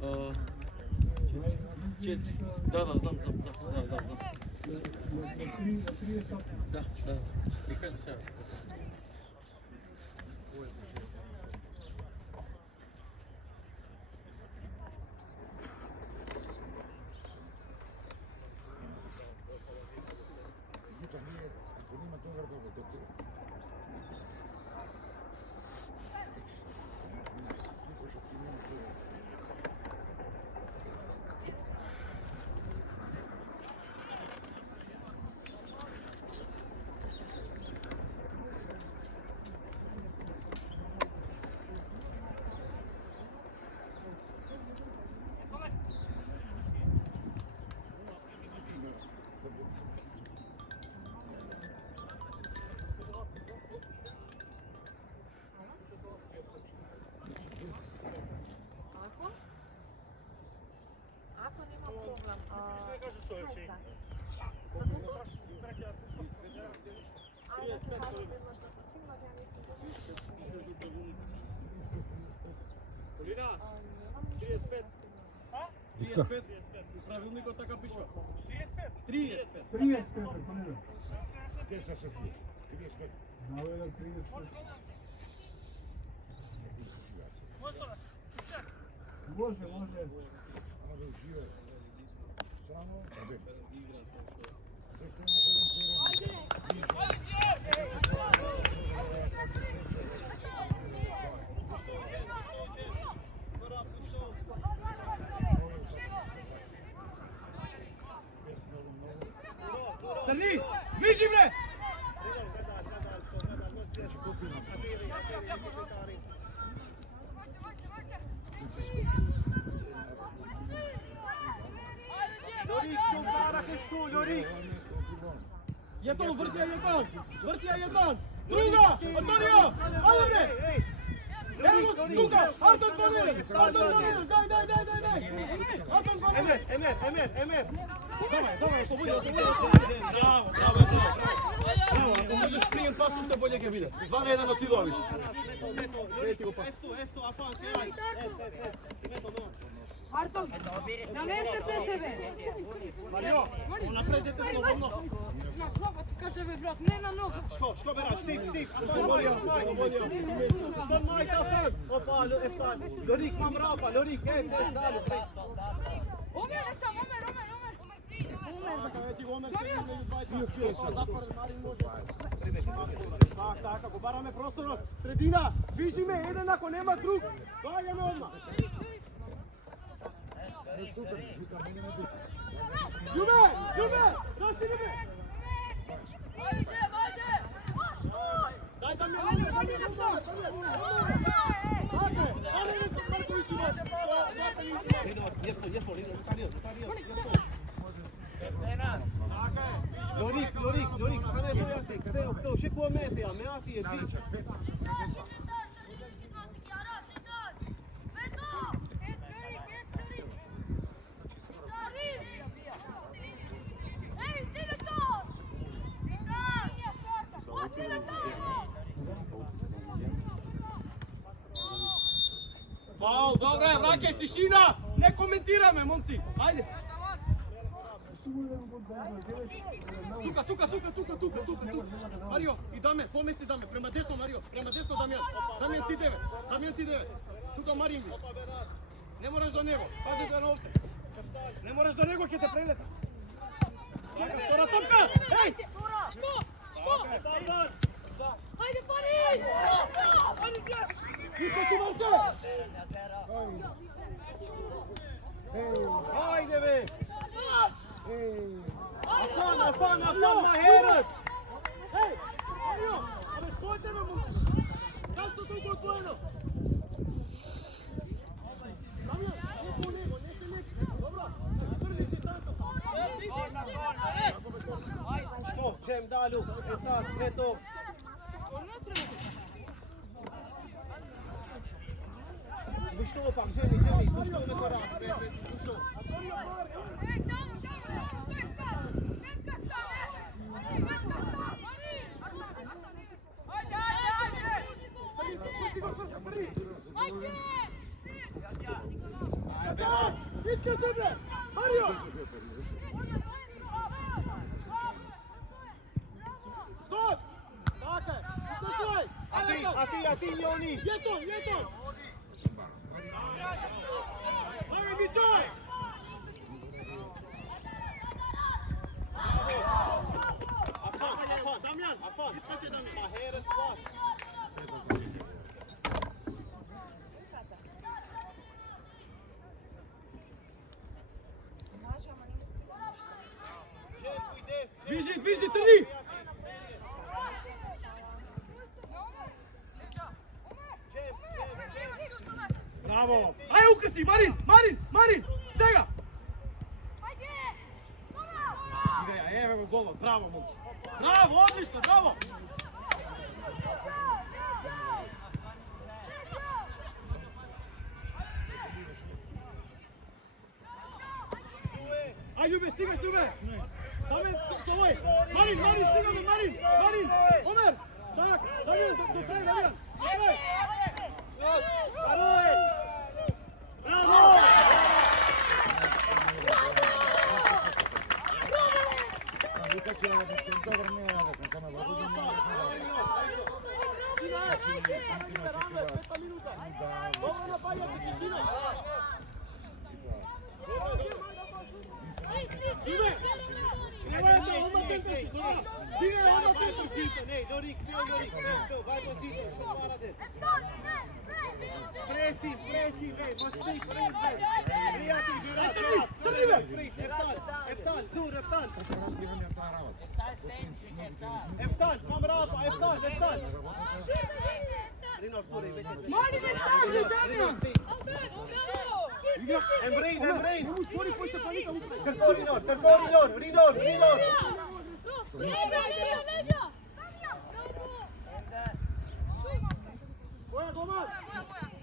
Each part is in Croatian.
4. Da, znam. Da. I kažem se ja. Pravilником така пише. 35. Gdje sa Sofija? 35. Navedam 35. Može. Može uživati. Samo, Crni, viži bre! Lorik, šumpara kešku, Lorik! Jedan, vrtija jedan! Druga, Antonio! Ajde bre! Evo, Luka, Anton Panel! Daj! Anton Panel! Emer! Давай, oslobodi. Bravo. Bravo, ako možeš prijem pasu što bolje ga vide. 2-1 od ti doviš. Esto, Afan, kraj. Artom, namestite sebe. Mario, napredite slobodno. Na glava ti kaže ve brat, ne na nogu. Ško beraš, stik. Afan, bolio. Stan majka, stan. Opa, eftan. Lorik, mam rapa, Lorik, dalu. Omer. Tak, ako barame prostorno, sredina, viži me, jedan ako nema drug, daj me odmah. super, Ljube, raštini me! Daj da mi Lorik, stane dojate, къде е оптел? Ще кога мете, а меати е бич. Фаул, добре, враке, тишина! Не коментираме, момци! Хайде! Тука. Марио, и Дамен, помести Дамен, према десно Марио, према десно Дамјан. Дамјан ти девет. Тука Марин. Не мораш до него, пази да на овце. Не мораш до него, ќе те прелета. Втора топка! Еј! Шко! Хајде пари! Ниско ти Марче! Хајде бе! Afan, Maherat! Hej, Mario, ali spojte me muči! Zašto tu god tvojeno? Damjan, neko u nego, neke. Dobro, drži si tanto. Ško, čem dalju, sad, Veto. Bušto opak, ženi, bušto me korak, bušto. Acar! Ići ka sebe! Mario! Stop! Tako je! Stoj! A ti i oni! Jeton! Mario, Mičaj! Afan, Damjan, iskače Damjan. Maheret pas. Dviži, crni! Bravo! Ajde ukrsti, Marin! Sega! Ideja, evo gola, bravo momci! Bravo, odlično, bravo! Ajde Ljube, stigaš Ljube! Dame, s ovoj! Marin, stiga me, Marin! Omer! Tak, Damjan, do kraja, Damjan! Do kraja! Bravo! Nee, Lorik, veel, vai voor Dieter, Pressie, nee, maar steek, Eftan, doe, Eftan, kom erop, Eftan. Mari ne stavlju, Damjan! En Brain. Trgorinor, Rinor.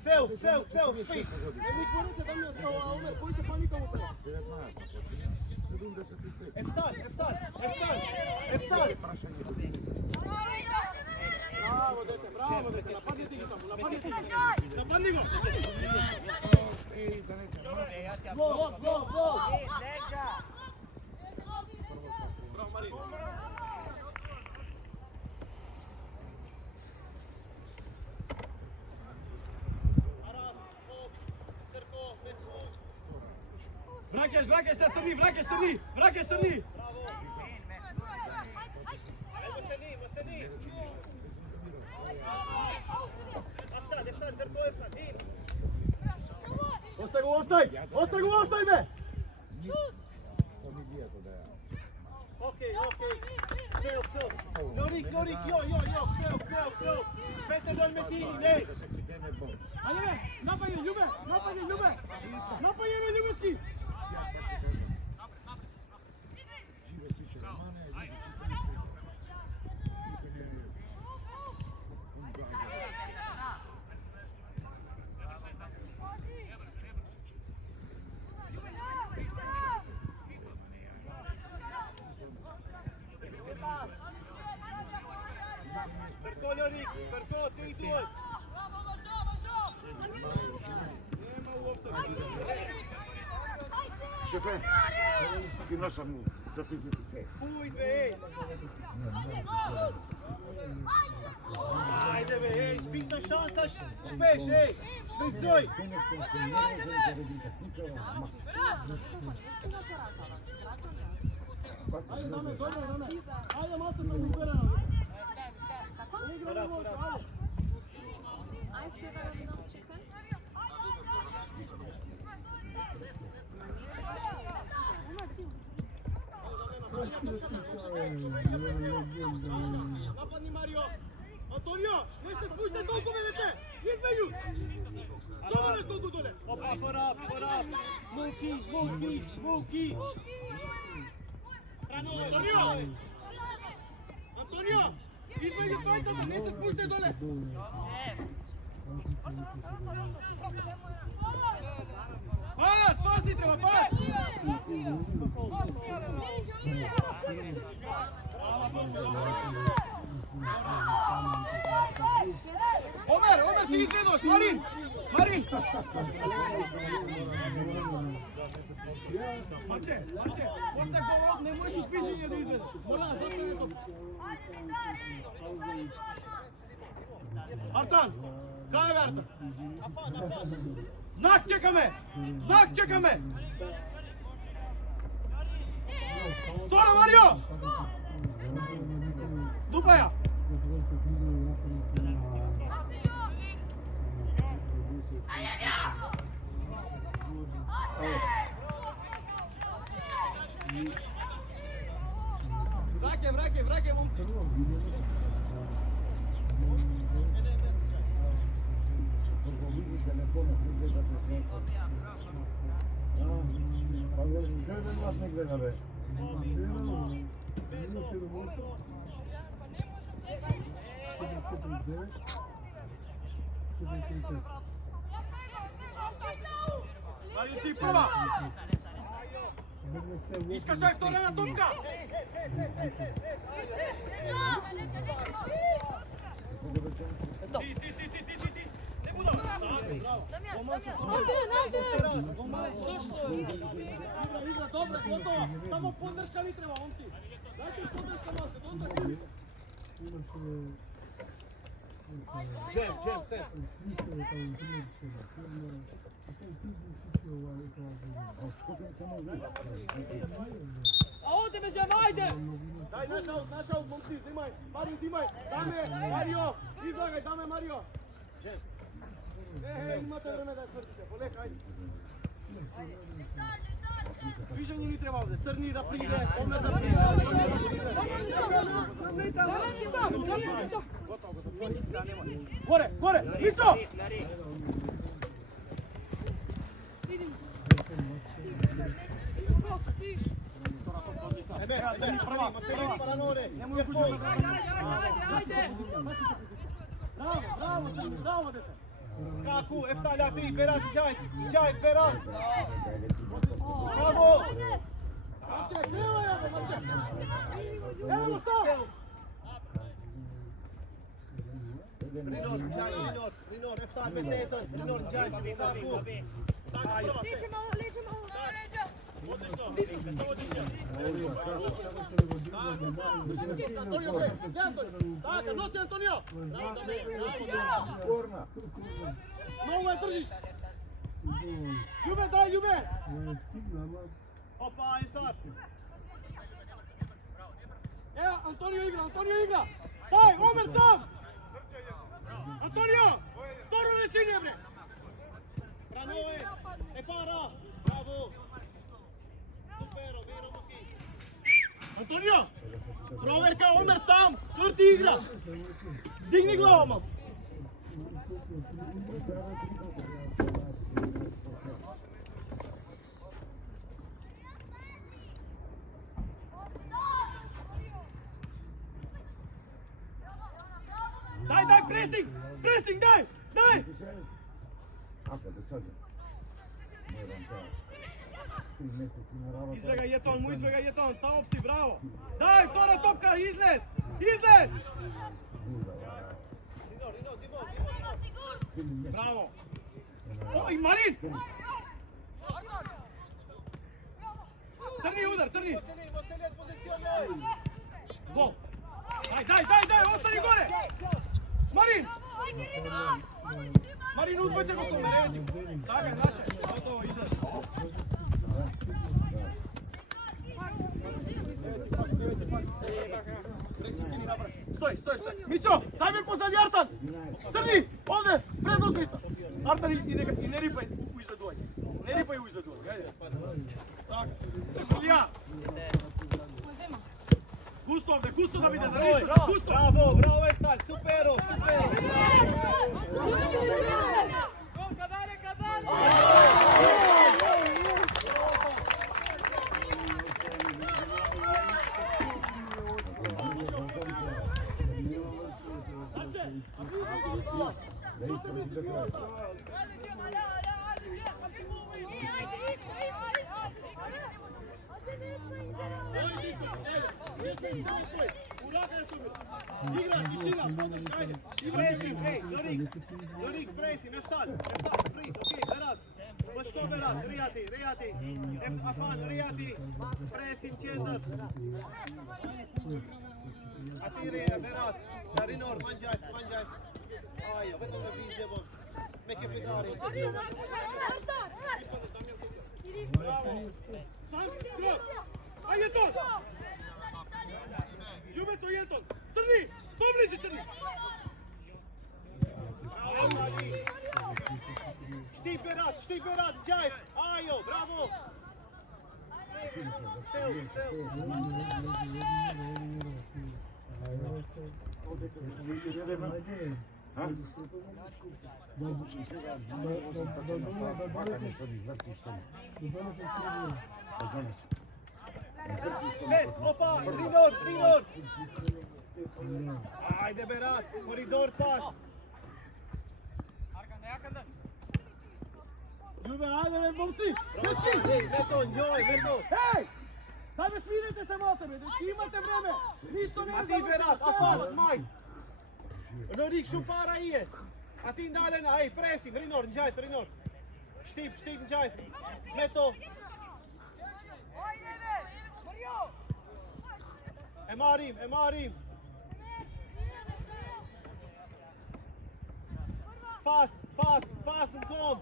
Veel, spijt. Eftan. Bravo, dete, napadni go. Gol. Bravo, Marin. Vraćaj se strni! Bravo! Maseni! Eftan, Drko, Eftan! Ostaje go offside! Okej. Veel. Lorik, veel. Peter Dolmetini, nee! Ajde, napad je, Ljube! Ljubeski! Perko, ti doj! Nema u offside. Šefe, ti noša mu zapisnici sve. Ujde, ej! Ajde be, ej, spitna šansa, špeš, ej! Špricoj! Ajde, dame. Ajde, malo se ubera. Pora. Aj se da vam čekaj. Napadni Mario! Antonio! Ne se spuštaj toliko, vedete! Između! Samo ne toliko dole! Opa, pora! Muki! Antonio! Između dvajcata, ne se spuštaj dole! Pas ti treba, pas! Omer, ti izvedoš, Marin! Marče, posle govor, ne možeš u piženje da izvedeš. Mora, zastane to. Artan, kaj je Artan? Znak čeka me! Tona, Mario! Dupaja! Vrake, momci! Mario, ti prva! Iskašaj vtore na topka! Ti! Ne budu! Igra, dobro, gotovo! Samo podrška mi treba, momci! Dajte mi podrška maske, onda ti! Džem, sve! A ovdje me džem, ajde! Daj, naš aut, momci, zimaj! Mario, zimaj! Dame, Mario! Izlagaj, dame, Mario! Džem! Imate vreme da je svrtiće, poleka, ajde! Viženje mi treba ovdje, crni da pride, Omer da pride, Gore, Lico! Bravo, dete! Skaku, eftalja ti, Berat, Đaj, Berat! Bravo! Marče, krivo je, Marče! Evo, stop! Rinor, eftal betetan, Rinor, Đaj, Skaku! Liječe malo, Odlično! Antonio, bre! Gdje Antonio? Tako, nosi Antonio! Nogu je držiš! Ljube, daj, Ljube! Opa, i sad! Evo, Antonio igra! Daj, Omer sam! Antonio! Toro rešenje, bre! Bravo, e para! Bravo! Supero, vino Muki! Antonio! Proverka, Omer sam! Svrti igra! Digni glava, malo! Daj, pressing, daj! Izbjegaj jeton, tamo si, bravo! Daj, vtora topka, izlez! Bravo! Oj, Marin! Crni udar! Gol! Daj, ostani gore! Marin! Marin, uzmojte go s tome, reći! Daj, naše, gotovo, izlaz! Stoj! Mićo, daj me pozadnji Artan! Crni, ovdje, pred Osmica! Artan i ne ripaj u izveduvanje. Ajde. Tako, Repulija! Gusto da vide, da vidiš, gusto! Bravo, eftal, supero! ulaganje su bili. Igra, tišina, pasaš, ajde. Pressing, hey, Lorik, pressing, eftal, free, okej, Berat. Başko Berat, Riyati. Afan, Riyati. Pressing, Cender. Atiri, Berat. Rinor, manjaj. Ajo, vetëm me vizje bon. Me ke pritari. Bravo. Sam, skroz. Ajde to. Ljube su Jelton. Crni, pobliži Crni. Bravo, Sadi. Šti Berat, Džajt. Ajo, bravo. Teo. Ha? Musim svega, vozim pa se na pakanje što mi vrti što mi. Da danas. Set, opa, Rinor. Ajde Berat, koridor pas. Ljube, ajde me, momci. Dečki. Ej, Meto. Hej! Daj me smirite se malo tebe, dečki, imate vreme. Ništa ne A ti Berat, Afan, Maj. Lorik, šupara je. A ti dalje, aj, pressing, Rinor. Štip, Džajt. Meto. Emarim. Pas, kom.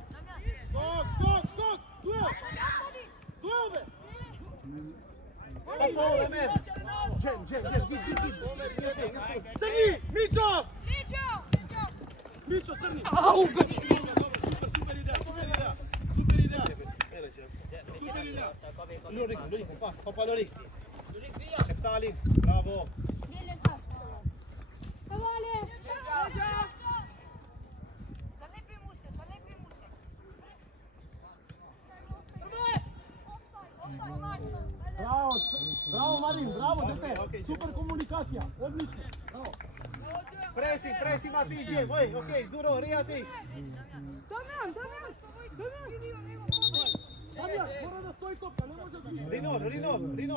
Skok! Duel be! Pa foul, Emer. Džem, gid. Crni, Mićo! Crni! Super ideja! Lorik, pas, opa Lorik. Eftalin, bravo. Bravo Marin, bravo dete! Okay, Super komunikacija, odlično! Bravo! Pressing, Mati, Džem, okej, duro, Rijati. Damjan, mora da stoji topka, ne može biti! Rinor.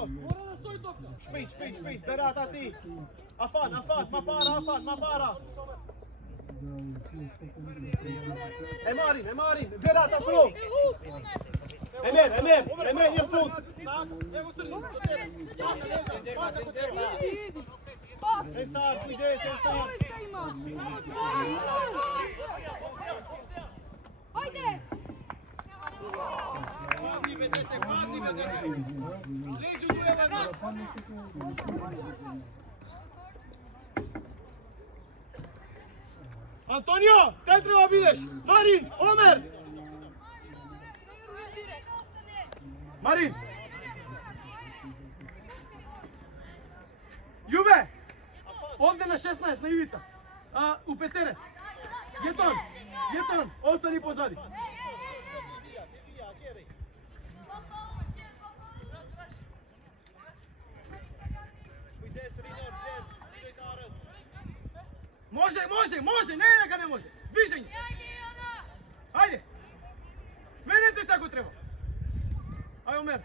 Mora da stoji topka! Špić, Berat, a ti. Afan, ma para. Emarim, Berat, afro. Emer, jer fut. Evo Crni, to tebe! Kako treba! Sensar, ide, Sensar. Padni be dete! Leđu duela! Antonio, kaj treba bideš? Marin, Omer! Marin! Ljube! Ovdje na 16, na Ivica. U peterec. Jeton, ostani pozadi. Može, ne da ga ne može. Viženje. Ajde. Smenite se ako treba. Ajde, Omer.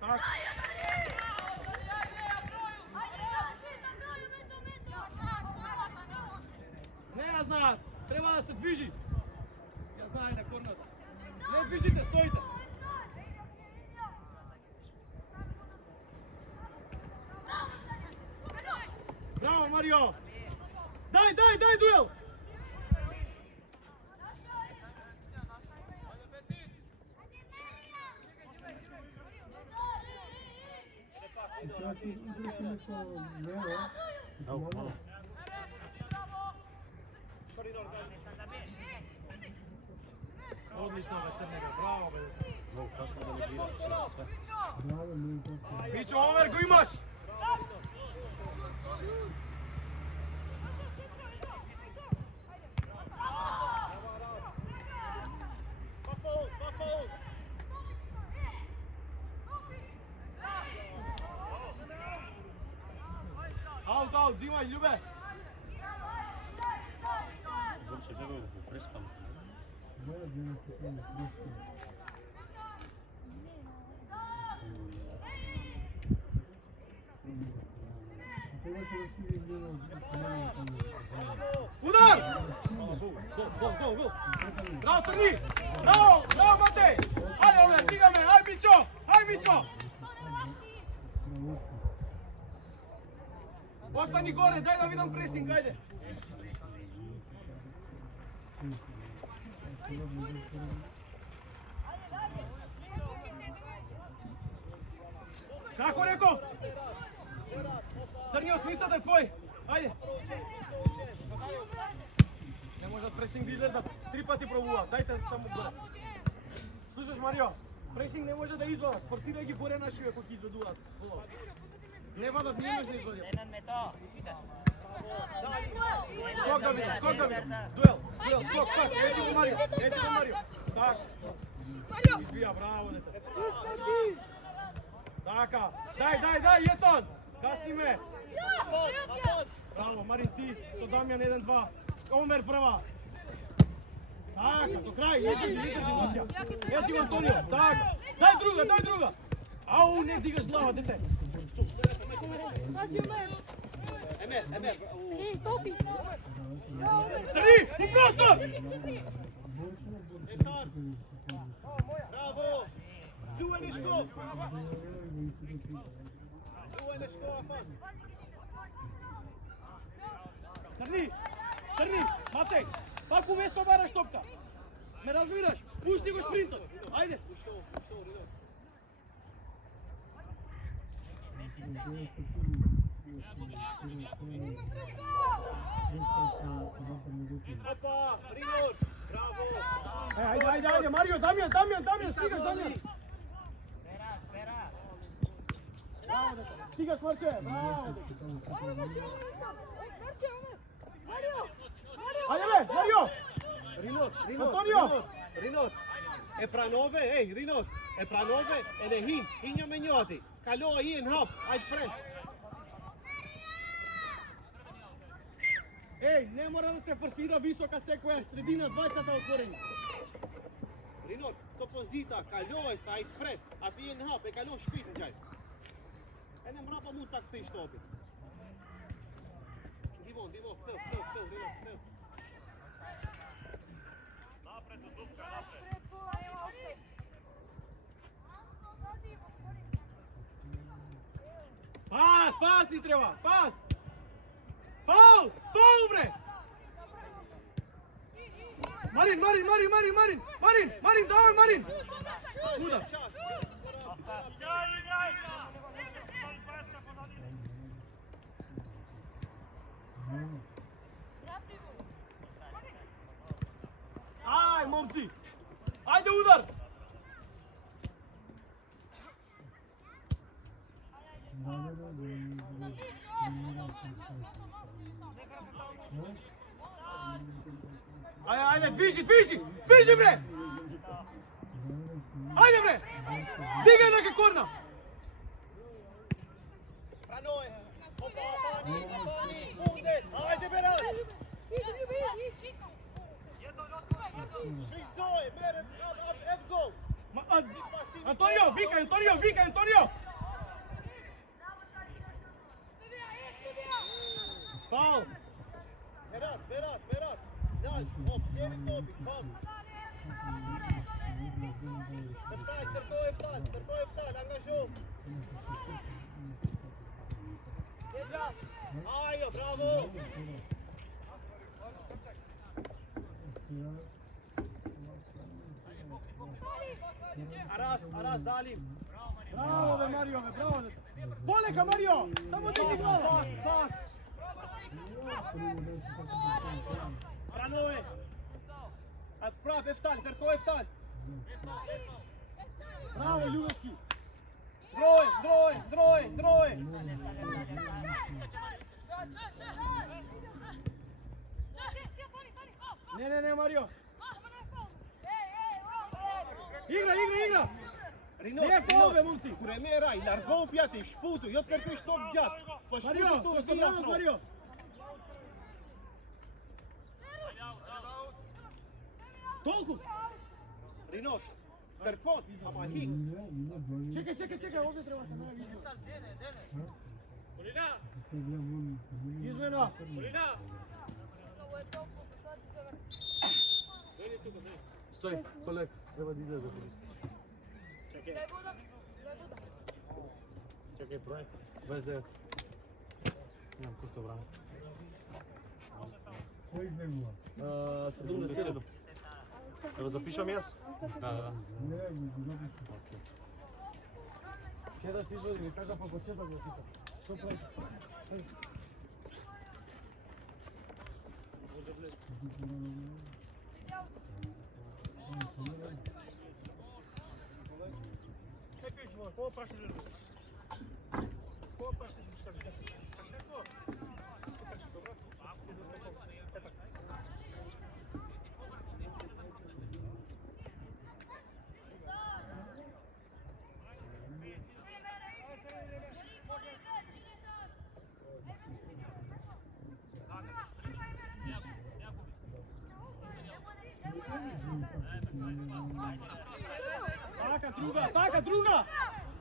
Tako. Ne, ja znam. Treba da se dviži. Ja znam na kornata. Ne dvižite, stojite. Bravo, Mario. Daj, duel. Odlično ga Crnega, bravo be. Mićo, Omer, go imaš! Out, zimaj, Ljube! Uopće bjegovi da prespali ste. Udar! Gol! Bravo, Crni! Bravo, Matej! Ajde, ome, stiga me, aj Mićo! Ostani gore, daj da vidim pressing, ajde! Kako rekao? Crnio, smicate tvoj! Ajde! Ne može od pressing da izleza, 3 pati provuva, dajte samo gore. Slušaš, Mario? Pressing ne može da izvada, forciraj gi gore na šive kog izveduvat. Ne vadat, nije možda izvadio. Skok da vidim, duel, skok, eti go Mario, tako. Izbija, bravo dete. Taka, daj, Jeton, kasni me. Bravo, Marin ti, so Damjan 1-2, Omer prva. Taka, do kraja, ne drži, Nosija. Eti go Antonio, taka, daj druga. Au, ne digaš glava, dete. Pazi Omer. Emer. Ej, topi. Crni, u prostor! Bravo! Doe en skop! Afan! Crni, Matej, paku mesto baraš topka. Me razmiraš, pusti go sprintot, ajde. Opa, Rinor! Bravo! Ajde, Mario, Damjan, stigaš Damjan. Bravo, dete, stigaš Marče, bravo. Ajde be, Mario! Rinor! E pranove, Rinor! E pranove, e ne hinja me njoti. Kalo i en hap, ajde pred. Ej, ne mora da se forsira visoka sekvoja, sredina 20 otvorenja. Rinor, to pozita, kalo je sajt pred, a ti en hap, e kalo špit, djaj. E ne mora pa mu tak fiš to opet. Divon, Rinor, cel. Pas ni treba, pas! Faul, bre! Marin, давай, Marin! Udar! Aj, momci! Ajde, udar! Ajde, dviži, bre! Ajde, bre! Digaj neke korna! Pranoje! Opa, Afani! Bundet! Ajde, Berat! Švizoje, Meret, F-go! Antonio, vikaj, Antonio! Faul! Berat! Znaj, op, djevi topi, kom! Trko je vstaj, angažu! Ajo, bravo! Aras, Dalim! Bravo, be, Mario, bravo! Poleka, Mario! Samo ti glava! Pas! Pranoje! Prav, Eftal, Trko je vstaj! Bravo, Ljubovski! Droj! Ne, Mario! Igra! Nije faul, be, momci! Kuremera, i largo pjati, šputu, i otkar koji što djat! Pa Mario, šputu tu bravo, Mario! Толку! Rinor, Trkon, ama hik! Čekaj, ovdje treba se najviše. Izmena! Stoj, kolega, treba da izgleda za Čekaj. Čekaj, broj. 29. Nemam ko sto brani. Kojih ne bilo? 77. Evo zapišem jaz? Da. Ne, zapiši. Ще да си извадим и кажа по почета го питам. Що прави? Какво пращаш? Какво пращаш? Така, друга!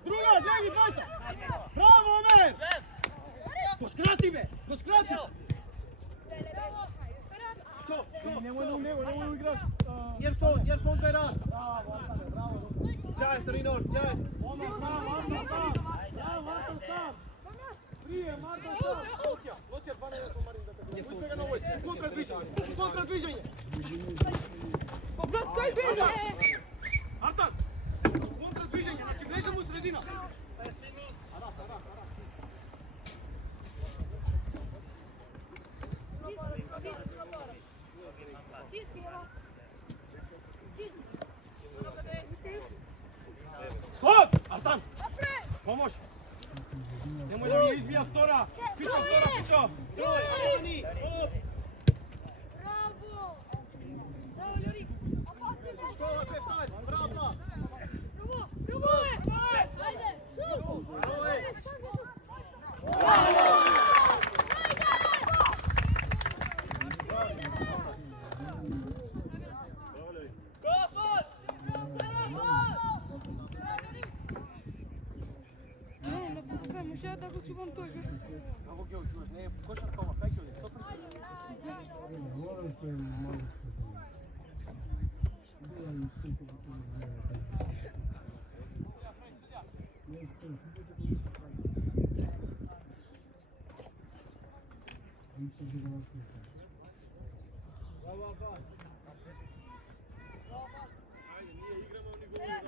Друга, гледай ги двойца! Браво, Амер! Го скрати, бе! Го скрати! Шкоп, шкоп, Немoj da u него, немoj da igraš. Jerfon Berat. Bravo, Artane, bravo. Čaj, Rinor, čaj. Bravo, Artan sam! Prije, Marta sam! Losija, 2 na 1 Marin da te uzme ga na ovoj. U kontra dviženje! Брат, кой бега? Artan! U kontra dviženje, znači bležemo u sredina. Skok! Artan! Pomoć! Nemoj da mi izbija vtora! Pićo, vtora, pićo! Troj, Ani, op. Браво! Браво, Льорик! Школа, певтай, правда. Браво! Браво! Хайде! Шут! Трой. Не, ма това може да го чувам той. Kako ga čuješ? Ne, košarka ova, kaj je? Što Moram se malo bila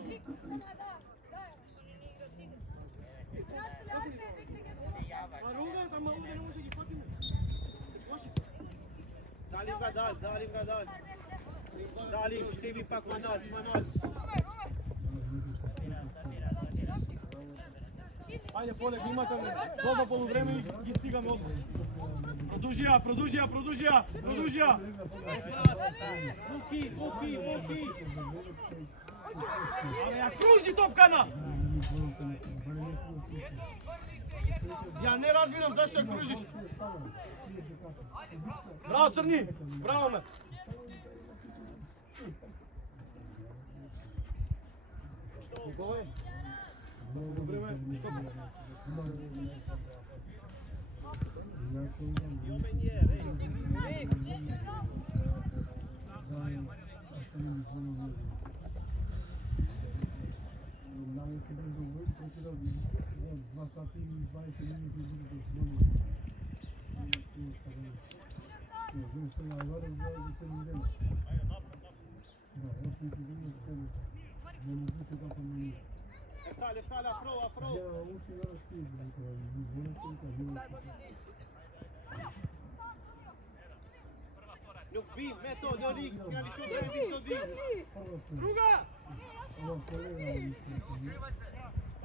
i skupo A ruga, tamo ovdje ne može ih potimo. Dalim ga dal, dalim ga dal. Dalim, štivi pak manal, manal. Ajde, Poleg, imate dobro poluvreme i stigame odmah. Produžija! Vuki! Ali ja kruži topkana! Ja ne razbiram zašto je kružiš. Bravo, Crni! Bravo, me! Nikolaj? Dobro vreme, što? Eftal, afro. Nuk bim, meto, Ljorik, nga li shumë e to dim. Druga!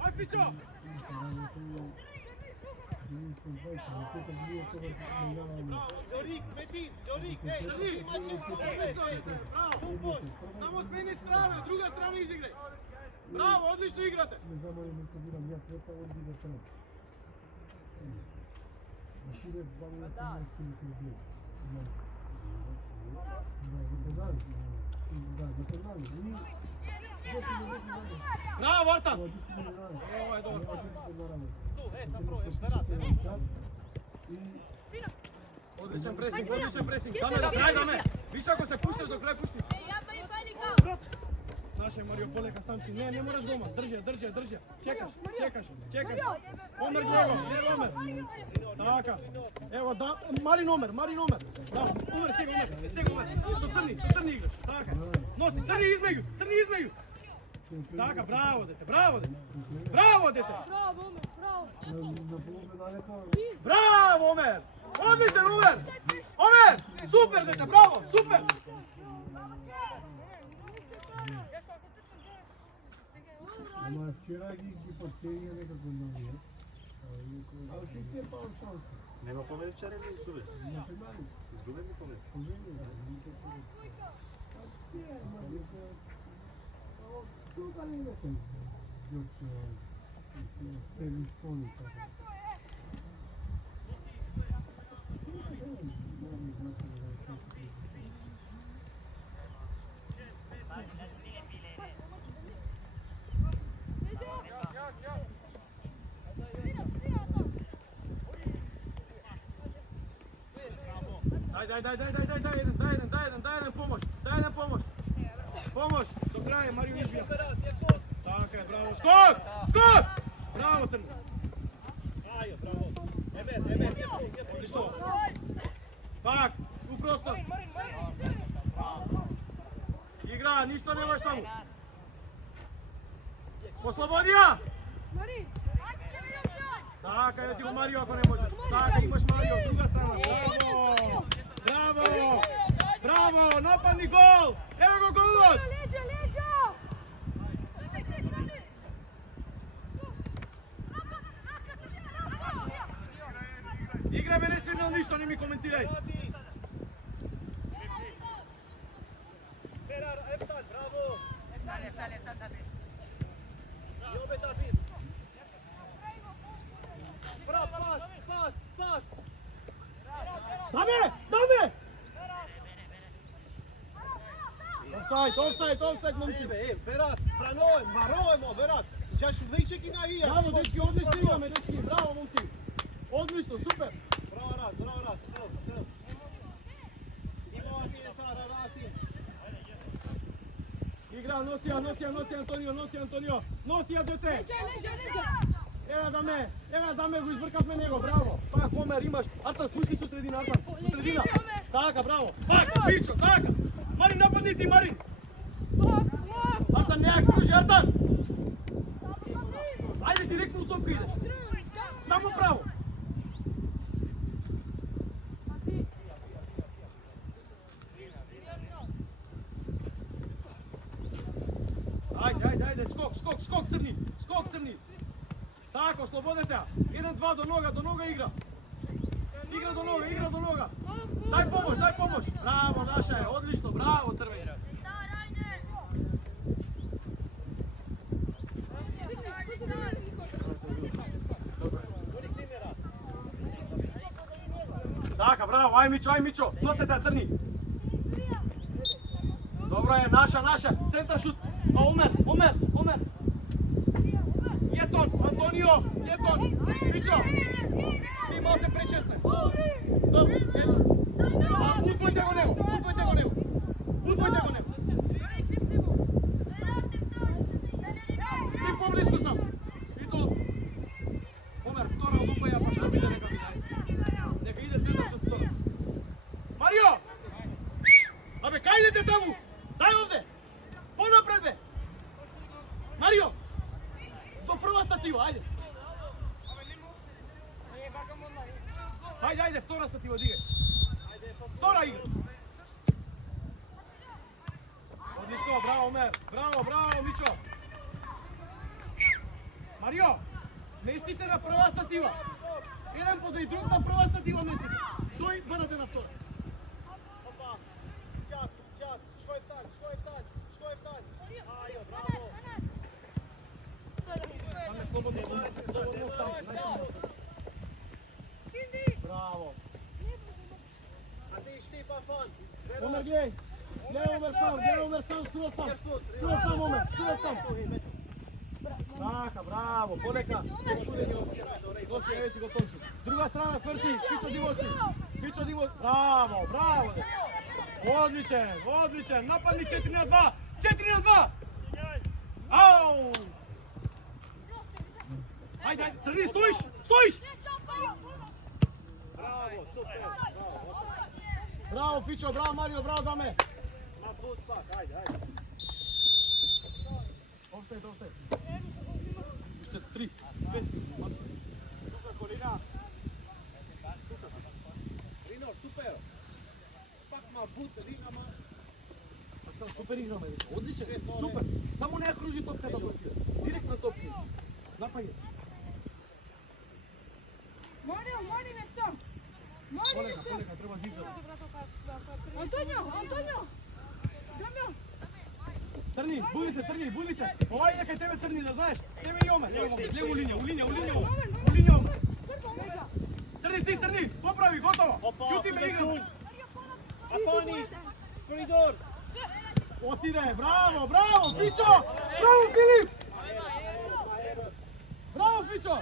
Aj, Fićo! Ljorik, Metin, Ljorik, Crni! Bravo! Samo s mene strane, druga strana izigraj! Bravo, odlično igrate! Bravo, Artan! Ovo ti si mi rano. Evo je dobro. Ovo ti si mi rano. Tu, zapravo, još Berat. Odličan pressing, odličan pressing. Dame. Više ako se puštaš dok kraj pušti se. Naše Mario Poleka samci. Ne moraš doma. Drži. Čekaš. Omer Diego, ne Omer. Taka. Evo, Marin Omer. Bravo, Omer, seg Omer. Su crni igraš. Taka. Nosi, crni izmeju. Taka, bravo dete. Bravo, Omer, bravo. Na pologu daleko. Bravo, Omer! Odličan, Omer! Super, dete, bravo, super! Ама вчера ги подценија некако нови, а си ти е пал шанса. Нема победа вчера или изгубен? На пенали. Изгубен ли победа? Победил, да, никако. А ти е, ма дека... Тука не се јоче, се листони така. Daj jedan pomoć. Pomoć, do kraja, Mario izbija. Tako je, bravo, skok! Bravo, Crni. Bravo. Eber, Odlično. Tak, u prostor. Igra, ništa nemaš tamo. Poslobodija! Taka, evo ti go Mario ako ne možeš. Taka, imaš Mario, druga strana. Bravo, napadni gol! Evo go gol! Igra me ne svirnao ništa, ni mi komentiraj. Berat, Eftan, bravo. I opet David. Bravo, pas. Dame! Offside, momci. Berat, varujemo, Berat. Ćeš ličeki na ija. Bravo, dečki, odlično igrame, dečki. Bravo, momci. Odlično, super. Bravo raz. Imamo ti je Sara, Rasim. Igra, nosi Antonio. Nosi ja dete. Evo da me, go izbrkat me njego, bravo. Pak, Omer, imaš. Artan, spušti su sredina, Artan. Sredina. Taka, bravo. Pak, pičo, taka. Marin, napadni ti, Marin. Artan, nejak kruži, Artan. Ajde, direktno u topku ideš. Samo pravo. Ajde, skok crni. Tako, slobodete. 1-2 do noga igra. Igra do noga. Daj pomoć. Bravo, naša je, odlično, bravo, crveni. Taka, bravo, aj Mićo, nosete crni. Dobro je, naša, centar šut. A Omer. Jeton, Antonio, Mićo. Ti malce prečesne. Dobro, Jeton. Udvojte go nebo. Ti poblisko sam. I to. Omer, vtora odupaja, pa što bide neka bide. Neka ide centar šut vtora. Mario! Abe, kaj idete tamo? Daj ovdje! Ponapred be! Mario! Do prva stativa, ajde! Ajde, vtora stativa, digaj! Vtora igra! Odlično, bravo Omer! Bravo, Mićo! Mario! Mestite na prva stativa! Jedan pozaj drug na prva stativa mestite! Šoj, бъдете на втора! Čat, što je vtan? Ajo, bravo. Ame slobodno Bravo! A ti Štipa fan. Omer, gledaj! Gdje Omer sam, skroz sam Omer, skroz sam. Traka, bravo, poneka. Nosi, evo ti go Tonči. Druga strana svrti, Pićo Divoški. Bravo. Odličan, napadni 4-2. 4-2. Au! Ajde, Crni, stojiš! Bravo, super, bravo. Bravo Pićo, bravo Mario, bravo Dame. Na put pak, ajde. Offside. Jeszcze 3, 5, maksimum. Super, Kolina. Rinor, super. Pak ma but, Rina ma. Super igramo, odličan, super. Samo ne kruži top kada dođe. Direkt na top. Napaj. Mario, Poneka, treba dizati. Antonio! Crni, budi se. Ovaj ide kaj tebe Crni, da znaš. Tebe i Omer. Lijevu liniju. Crni, popravi, gotovo. Juti me igram. Afani, koridor. Otide, bravo, Pićo! Bravo, Filip! Bravo, Pićo!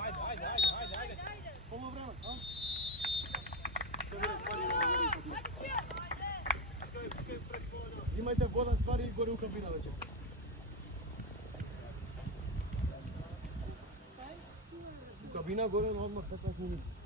Ajde. Pomalo vremena, a? Imajte godan stvari i gore u kabina večer. U kabina gore na odmah 15 minuta.